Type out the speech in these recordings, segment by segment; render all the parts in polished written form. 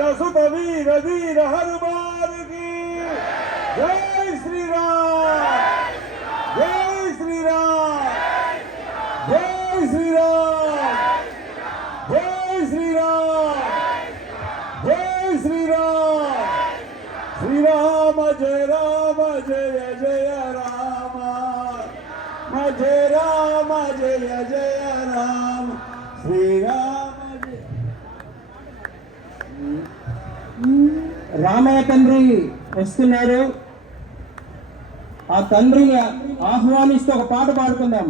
सुत वीर धीर हनुमान की जय श्री राम, जय श्री राम, जय श्री राम, जय श्री राम, जय श्री राम, श्री राम जय राम जय जय राम, जय राम जय जय राम, श्री राम రామయ్య తండ్రి వస్తున్నారు. ఆ తండ్రిని ఆహ్వానిస్తూ ఒక పాట పాడుకుందాం.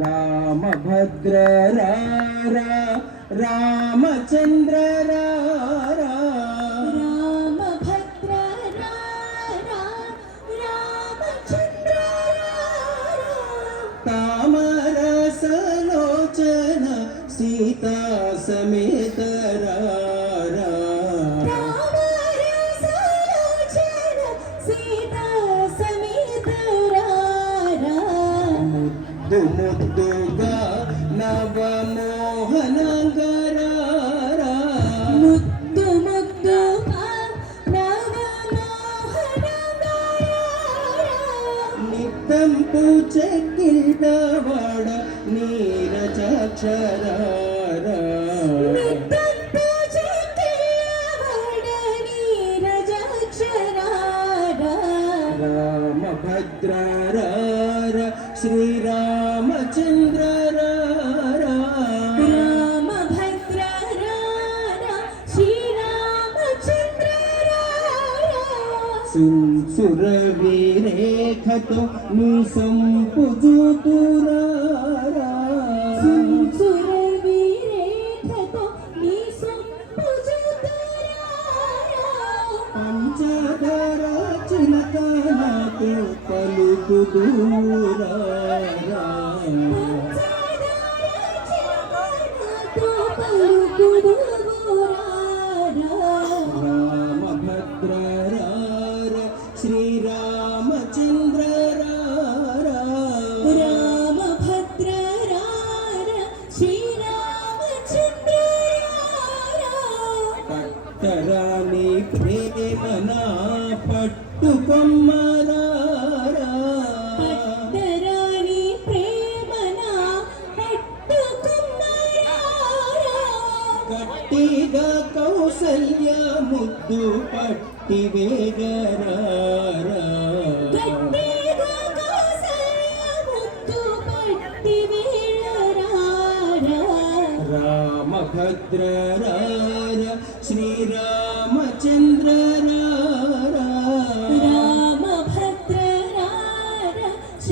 రామభద్ర రారా రామచంద్ర రారా, రామభద్ర రారా రామచంద్ర రారా, తామరసలోచన సీతా సమేత రారా, తామరసలోచన సీతా సమేత రారా, ముద్దు ముద్దుగా నవమోహనంగరారా, ముద్దు ముద్దుగా నవమోహనంగరారా, నిత్యం పూచెక్కింటవాడ నీరజాక్షరారా, నిత్యం పూజించేవాడ నీరజాక్షరారా, రామభద్ర రారా శ్రీరామచంద్ర రారా, రామభద్ర రారా శ్రీరామచంద్ర రారా, సురవిరేఖతో నీ సంపుజుతురారా, సుర వీరేఖతో నీ సంపుజుతురారా, పంచధర చిలకనాతో పలుకుదురారా, పంచదార చిలకనాతో పలుకుదురారా, రామభద్ర రారా శ్రీరామచంద్ర రారా, రామభద్ర రారా శ్రీరామచంద్ర రారా, పట్టరాని ప్రేమనా పట్టుకొమ్మరారా, పట్టరాని ప్రేమన పట్టుకున్నారా, గట్టిగా కౌసల్య ముద్దు పట్టి వేగరారా, గట్టిగా కౌసల్య ముద్దు పట్టి వీరరారా, రామభద్ర రారా శ్రీరామ